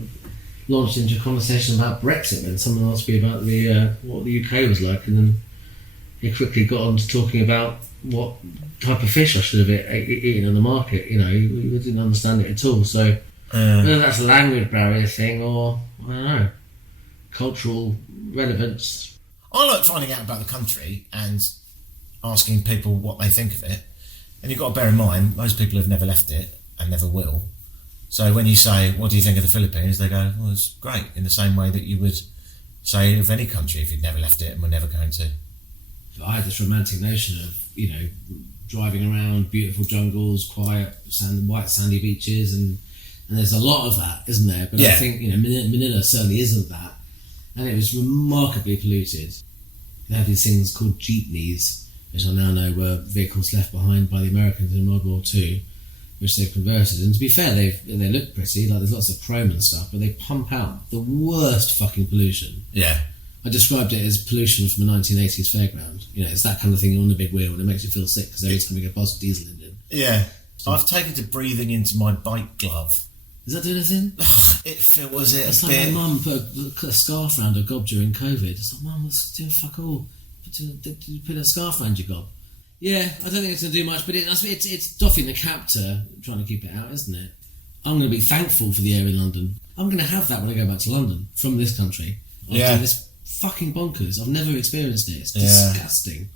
launched into a conversation about Brexit when someone asked me about what the UK was like, and then he quickly got on to talking about what type of fish I should have eaten in the market. You know, we didn't understand it at all. So whether that's a language barrier thing or, I don't know, cultural relevance. I like finding out about the country and asking people what they think of it. And you've got to bear in mind, most people have never left it and never will. So when you say, what do you think of the Philippines? They go, well, it's great, in the same way that you would say of any country if you'd never left it and were never going to. I had this romantic notion of, you know, driving around beautiful jungles, quiet, white sandy beaches, and there's a lot of that, isn't there? But I think, you know, Manila certainly isn't that. And it was remarkably polluted. They have these things called jeepneys, which I now know were vehicles left behind by the Americans in World War II, which they've converted. And to be fair, they look pretty, like there's lots of chrome and stuff, but they pump out the worst fucking pollution. Yeah. I described it as pollution from a 1980s fairground. You know, it's that kind of thing on the big wheel and it makes you feel sick because every time you get past a diesel engine. Yeah. I've taken to breathing into my bike glove. Does that do anything? It feels it it's a like bit. my mum put a scarf around her gob during COVID. It's like, Mum, what's doing fuck all? Did you put a scarf around your gob? Yeah, I don't think it's going to do much, but it's doffing the captor, trying to keep it out, isn't it? I'm going to be thankful for the air in London. I'm going to have that when I go back to London from this country. It's fucking bonkers. I've never experienced it. It's disgusting.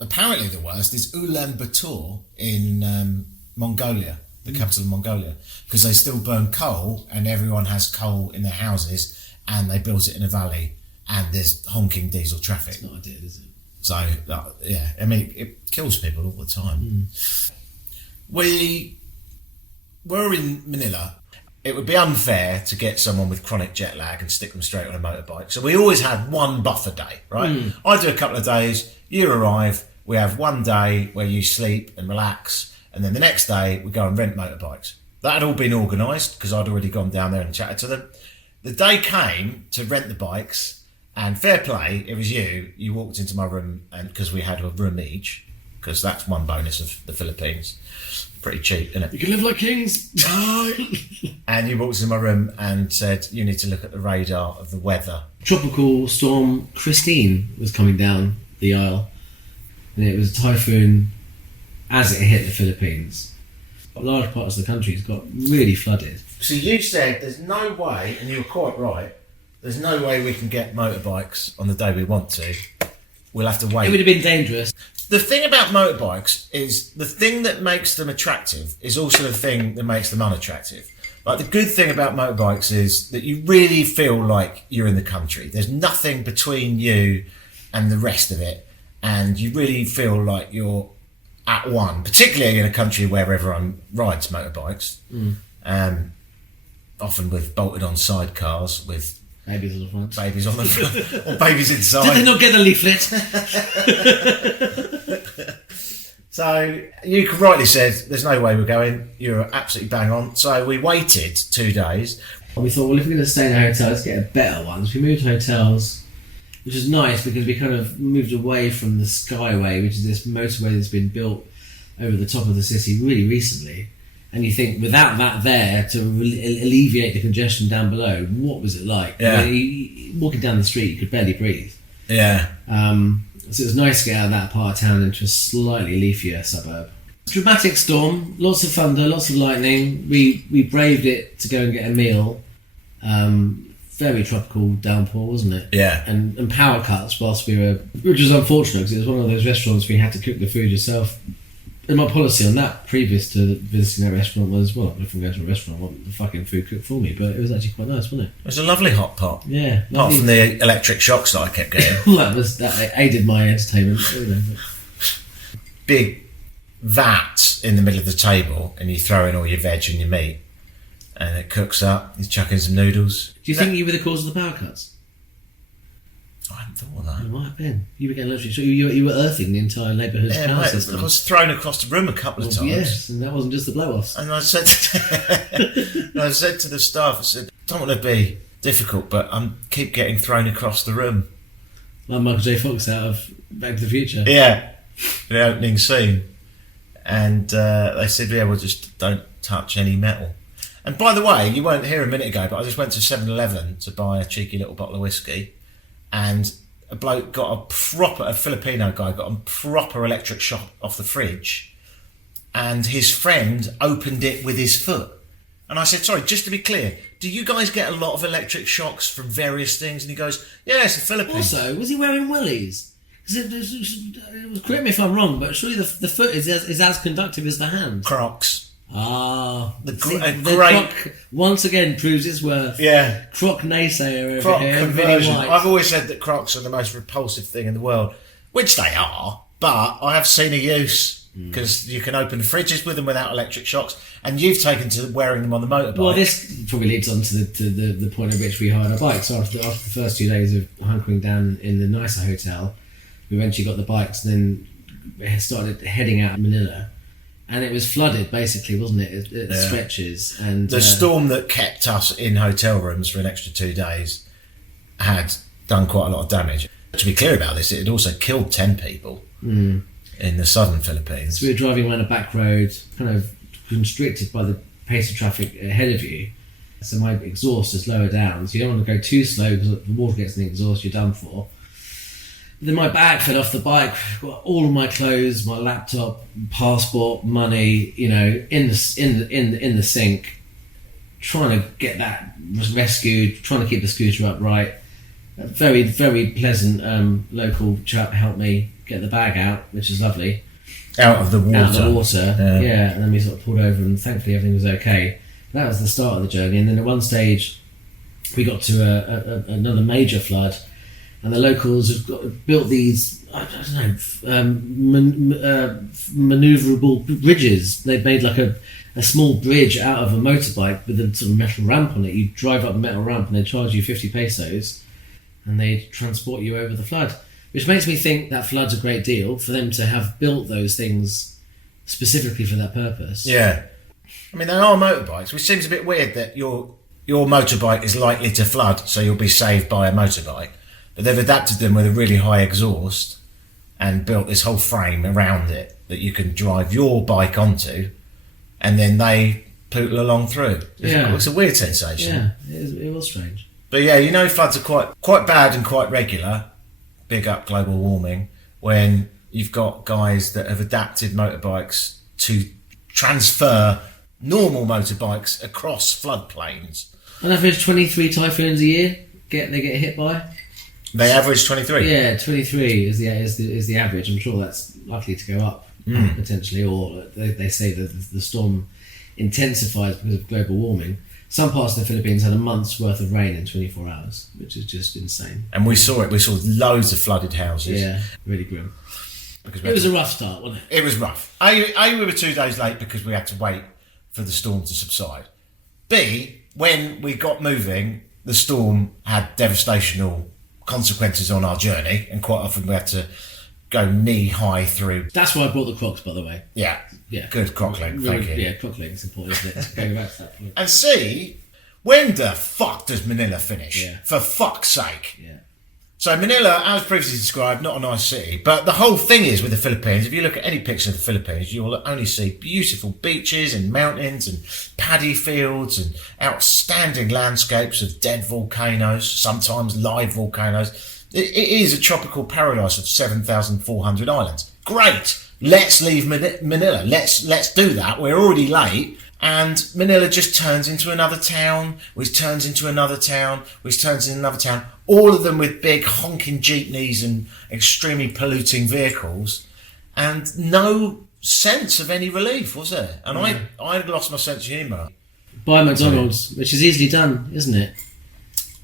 Apparently the worst is Ulaanbaatar in Mongolia, the capital of Mongolia, because they still burn coal and everyone has coal in their houses and they built it in a valley and there's honking diesel traffic. It's not ideal, is it? So, I mean, it kills people all the time. We were in Manila. It would be unfair to get someone with chronic jet lag and stick them straight on a motorbike. So we always had one buffer day, right? I do a couple of days, you arrive, we have one day where you sleep and relax, and then the next day we go and rent motorbikes. That had all been organised because I'd already gone down there and chatted to them. The day came to rent the bikes, and fair play, it was you walked into my room, and because we had a room each, because that's one bonus of the Philippines. Pretty cheap, isn't it? You can live like kings. And you walked into my room and said, you need to look at the radar of the weather. Tropical storm Christine was coming down the Isle, and it was a typhoon as it hit the Philippines. Large parts of the country got really flooded. So you said there's no way, and you were quite right, there's no way we can get motorbikes on the day we want to. We'll have to wait. It would have been dangerous. The thing about motorbikes is the thing that makes them attractive is also the thing that makes them unattractive. Like, the good thing about motorbikes is that you really feel like you're in the country. There's nothing between you and the rest of it, and you really feel like you're at one, particularly in a country where everyone rides motorbikes, often with bolted on sidecars with babies on the front. Babies on the front, or babies inside. Did they not get the leaflet? So you rightly said there's no way we're going. You're absolutely bang on. So we waited 2 days. We thought, well, if we're going to stay in a hotel, let's get a better one. So we moved hotels, which is nice because we kind of moved away from the Skyway, which is this motorway that's been built over the top of the city really recently. And you think, without that there to alleviate the congestion down below, what was it like? Yeah. I mean, walking down the street, you could barely breathe. Yeah. So it was nice to get out of that part of town into a slightly leafier suburb. Dramatic storm, lots of thunder, lots of lightning. We braved it to go and get a meal. Very tropical downpour, wasn't it? Yeah. And power cuts whilst we were, which was unfortunate because it was one of those restaurants where you had to cook the food yourself And my policy on that, previous to visiting that restaurant, was, well, if I'm going to a restaurant, I want the fucking food cooked for me. But it was actually quite nice, wasn't it? It was a lovely hot pot. Yeah. Apart from the electric shocks that I kept getting. that aided my entertainment. Big vat in the middle of the table, and you throw in all your veg and your meat, and it cooks up. You chuck in some noodles. Do you think you were the cause of the power cuts? I hadn't thought of that. You might have been. You were getting electric. So you were earthing the entire neighbourhood's Yeah, power mate, system. I was thrown across the room a couple of times. Yes, and that wasn't just the blow-offs. And I said, I said to the staff, I said, I don't want to be difficult, but I keep getting thrown across the room. Like Michael J. Fox out of Back to the Future. Yeah, the opening scene. And they said, yeah, well, just don't touch any metal. And by the way, you weren't here a minute ago, but I just went to 7-Eleven to buy a cheeky little bottle of whiskey, and a bloke a Filipino guy got a proper electric shock off the fridge, and his friend opened it with his foot. And I said, sorry, just to be clear, do you guys get a lot of electric shocks from various things? And he goes, yeah, it's the Philippines. Also, was he wearing wellies? Correct me if I'm wrong, but surely the foot is as conductive as the hand. Crocs. Ah, The great great... once again proves its worth. Yeah. Croc naysayer over Croc here. conversion. Vinnie White. I've always said that Crocs are the most repulsive thing in the world, which they are, but I have seen a use, because you can open fridges with them without electric shocks, and you've taken to wearing them on the motorbike. Well, this probably leads on to the point at which we hired our bikes. So after the first 2 days of hunkering down in the nicer hotel, we eventually got the bikes and then started heading out of Manila. And it was flooded, basically, wasn't it? It stretches. And the storm that kept us in hotel rooms for an extra 2 days had done quite a lot of damage. To be clear about this, it had also killed 10 people in the southern Philippines. So we were driving around a back road, kind of constricted by the pace of traffic ahead of you. So my exhaust is lower down, so you don't want to go too slow because the water gets in the exhaust, you're done for. Then my bag fell off the bike. Got all of my clothes, my laptop, passport, money, in the sink. Trying to get that rescued. Trying to keep the scooter upright. A very, very pleasant local chap helped me get the bag out, which is lovely. Out of the water. Out of the water. Yeah. And then we sort of pulled over, and thankfully everything was okay. That was the start of the journey. And then at one stage, we got to another major flood. And the locals have built these, I don't know, manoeuvrable bridges. They've made like a small bridge out of a motorbike with a sort of metal ramp on it. You drive up the metal ramp and they charge you 50 pesos and they transport you over the flood. Which makes me think that flood's a great deal for them to have built those things specifically for that purpose. Yeah. I mean, they are motorbikes, which seems a bit weird that your motorbike is likely to flood, so you'll be saved by a motorbike. But they've adapted them with a really high exhaust and built this whole frame around it that you can drive your bike onto, and then they pootle along through. It's a weird sensation. Yeah, it was strange. But yeah, floods are quite bad and quite regular. Big up global warming, when you've got guys that have adapted motorbikes to transfer normal motorbikes across floodplains. On average, 23 typhoons a year they get hit by. They average 23. Yeah, 23 is the average. I'm sure that's likely to go up potentially, or they say that the storm intensifies because of global warming. Some parts of the Philippines had a month's worth of rain in 24 hours, which is just insane. And we saw it. We saw loads of flooded houses. Yeah, really grim. It was a rough start, wasn't it? It was rough. A, we were 2 days late because we had to wait for the storm to subside. B, when we got moving, the storm had devastational consequences on our journey, and quite often we had to go knee high through. That's why I brought the Crocs, by the way. Yeah. Good croc leg, thank you. Yeah, croc leg is important, isn't it? Going back to that point. And C, when the fuck does Manila finish? Yeah. For fuck's sake. Yeah. So Manila, as previously described, not a nice city, but the whole thing is with the Philippines, if you look at any picture of the Philippines, you will only see beautiful beaches and mountains and paddy fields and outstanding landscapes of dead volcanoes, sometimes live volcanoes. It is a tropical paradise of 7,400 islands. Great! Let's leave Manila. Let's do that. We're already late. And Manila just turns into another town, which turns into another town, which turns into another town, all of them with big honking jeepneys and extremely polluting vehicles, and no sense of any relief, was there? And I lost my sense of humour. Buy McDonald's, which is easily done, isn't it?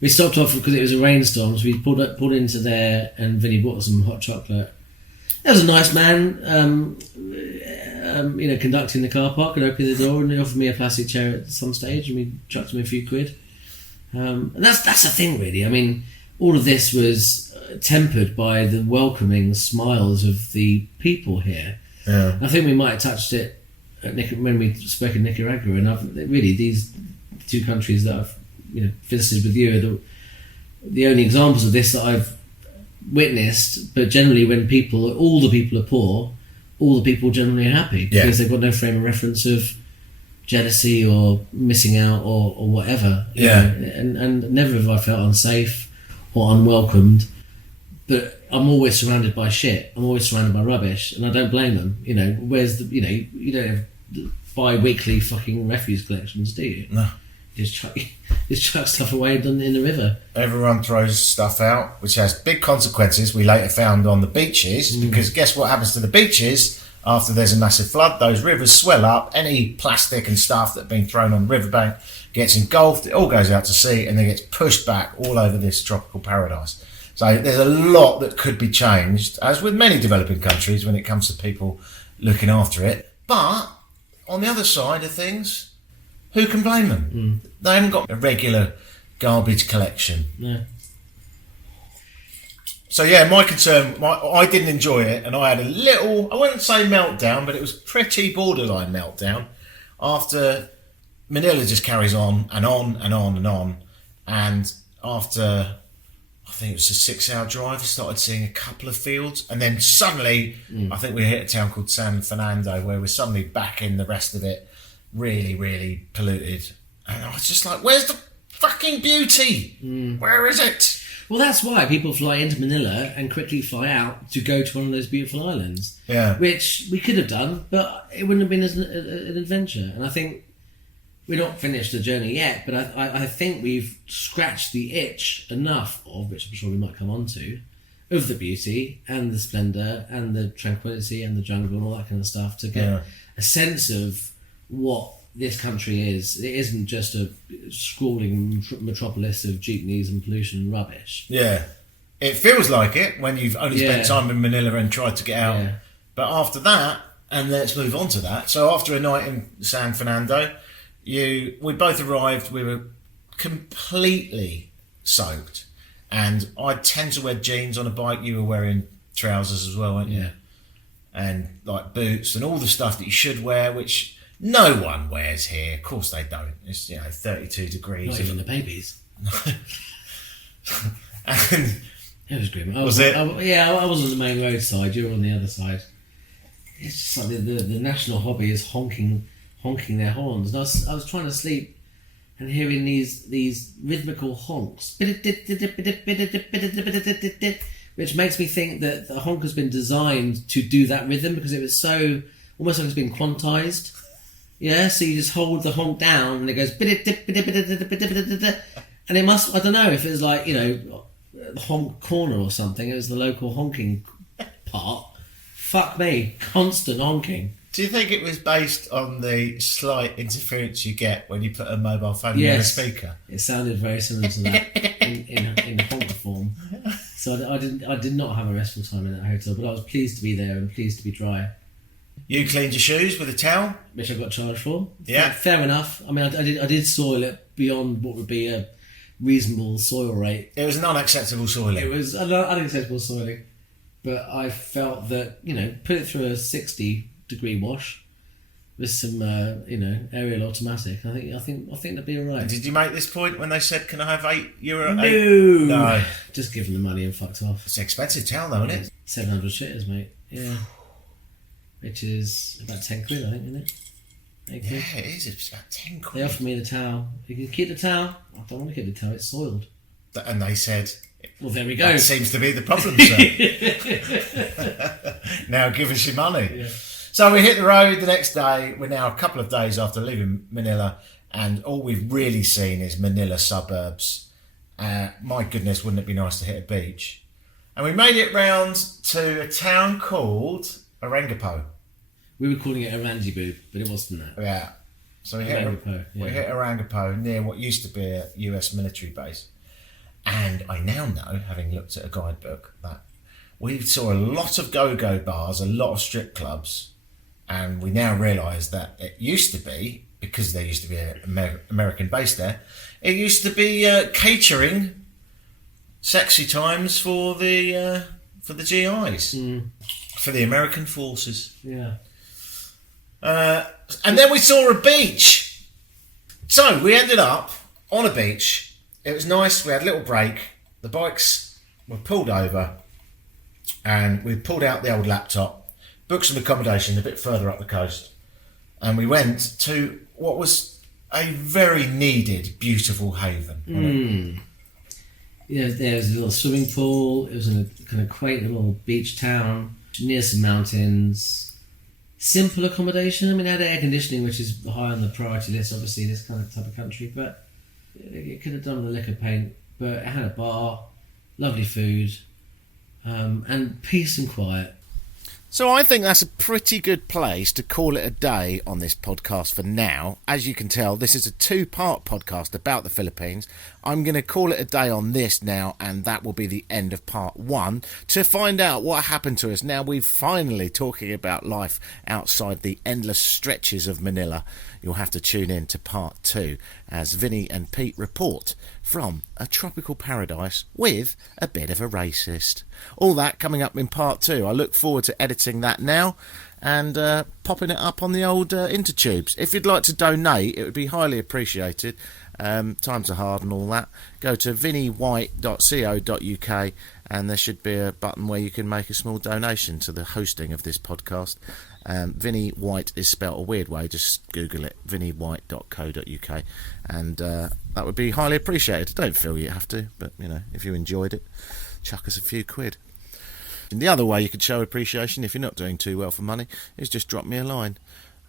We stopped off because it was a rainstorm, so we pulled into there, and Vinny bought some hot chocolate. There was a nice man, conducting the car park and opening the door, and he offered me a plastic chair at some stage, and we chucked him a few quid. And that's the thing, really. I mean, all of this was tempered by the welcoming smiles of the people here. Yeah. I think we might have touched it when we spoke in Nicaragua, and really these two countries that I've visited with you are the only examples of this that I've witnessed. But generally, when all the people are poor, all the people generally are happy because they've got no frame of reference of jealousy or missing out or whatever. you know. And never have I felt unsafe or unwelcomed. But I'm always surrounded by shit. I'm always surrounded by rubbish, and I don't blame them. Where's the you don't have bi-weekly fucking refuse collections, do you? No. You just chuck stuff away in the river. Everyone throws stuff out, which has big consequences. We later found on the beaches, because guess what happens to the beaches after there's a massive flood? Those rivers swell up. Any plastic and stuff that had been thrown on the riverbank gets engulfed. It all goes out to sea and then gets pushed back all over this tropical paradise. So there's a lot that could be changed, as with many developing countries, when it comes to people looking after it. But on the other side of things, who can blame them? They haven't got a regular garbage collection. No. So yeah, my concern, I didn't enjoy it, and I had a little, I wouldn't say meltdown, but it was pretty borderline meltdown after Manila just carries on and on and on and on. And after, I think it was a 6-hour drive, I started seeing a couple of fields, and then suddenly I think we hit a town called San Fernando, where we're suddenly back in the rest of it, really, really polluted. And I was just like, where's the fucking beauty? Where is it? Well, that's why people fly into Manila and quickly fly out to go to one of those beautiful islands. Yeah. Which we could have done, but it wouldn't have been as an adventure. And I think we're not finished the journey yet, but I think we've scratched the itch enough of, which I'm sure we might come on to, of the beauty and the splendour and the tranquility and the jungle and all that kind of stuff to get a sense of what this country is. It isn't just a sprawling metropolis of jeepneys and pollution and rubbish. Yeah. It feels like it when you've only spent time in Manila and tried to get out. Yeah. But after that, and let's move on to that. So after a night in San Fernando, we both arrived, we were completely soaked. And I tend to wear jeans on a bike. You were wearing trousers as well, weren't you? Yeah. And like boots and all the stuff that you should wear, which no one wears here. Of course they don't. It's 32 degrees. Not even the babies. And It was grim. I Was it? I was on the main road side. You were on the other side. It's just like the national hobby is honking their horns. And I was trying to sleep and hearing these rhythmical honks, which makes me think that the honk has been designed to do that rhythm because it was so almost like it's been quantized. Yeah, so you just hold the honk down and it goes, and it must, I don't know if it was like, honk corner or something. It was the local honking part. Fuck me, constant honking. do you think it was based on the slight interference you get when you put a mobile phone in a speaker? It sounded very similar to that in honk form. So I did not have a restful time in that hotel, but I was pleased to be there and pleased to be dry. You cleaned your shoes with a towel? Which I got charged for. Yeah. Fair enough. I mean, I did soil it beyond what would be a reasonable soil rate. It was an unacceptable soiling. It was an unacceptable soiling. But I felt that, put it through a 60-degree wash with some, aerial automatic. I think that'd be alright. Did you make this point when they said, "Can I have €8?" No. Just give them the money and fucked off. It's an expensive towel though, isn't it? 700 shitters, mate. Yeah. Which is about 10 quid, I think, isn't it? 8 quid. Yeah, it is. It's about 10 quid. They offered me the towel. You can keep the towel. I don't want to keep the towel. It's soiled. And they said, well, there we go. That seems to be the problem, sir. Now give us your money. Yeah. So we hit the road the next day. We're now a couple of days after leaving Manila, and all we've really seen is Manila suburbs. My goodness, wouldn't it be nice to hit a beach? And we made it round to a town called Orengapo, We were calling it Orangibu, but it wasn't that. Yeah. So we hit Orangipo near what used to be a US military base. And I now know, having looked at a guidebook, that we saw a lot of go-go bars, a lot of strip clubs, and we now realise that it used to be, because there used to be an American base there, it used to be catering sexy times for the GIs, for the American forces. Yeah. And then we saw a beach. So we ended up on a beach. It was nice. We had a little break. The bikes were pulled over, and we pulled out the old laptop, booked some accommodation a bit further up the coast, and we went to what was a very needed, beautiful haven. Yeah, there was a little swimming pool. It was in a kind of quaint little beach town near some mountains. Simple accommodation. I mean, it had air conditioning, which is high on the priority list, obviously, in this kind of type of country, but it could have done with a lick of paint. But it had a bar, lovely food, and peace and quiet. So I think that's a pretty good place to call it a day on this podcast for now. As you can tell, this is a two-part podcast about the Philippines. I'm going to call it a day on this now, and that will be the end of part one, to find out what happened to us. Now we're finally talking about life outside the endless stretches of Manila. You'll have to tune in to part two as Vinny and Pete report from a tropical paradise with a bit of a racist. All that coming up in part two. I look forward to editing that now and popping it up on the old intertubes. If you'd like to donate, it would be highly appreciated. Times are hard and all that. Go to vinnywhite.co.uk and there should be a button where you can make a small donation to the hosting of this podcast. Vinny White is spelt a weird way. Just Google it, vinnywhite.co.uk, and that would be highly appreciated. Don't feel you have to, but you know, if you enjoyed it, chuck us a few quid. And the other way you could show appreciation, if you're not doing too well for money, is just drop me a line.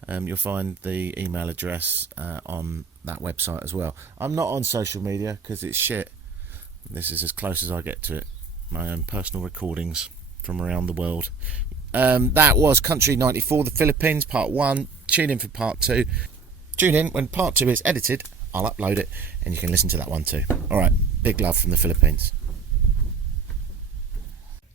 You'll find the email address on that website as well. I'm not on social media because it's shit. This is as close as I get to it. My own personal recordings from around the world. That was Country 94, the Philippines, part one. Tune in for part two. Tune in when part two is edited. I'll upload it and you can listen to that one too. Alright, big love from the Philippines.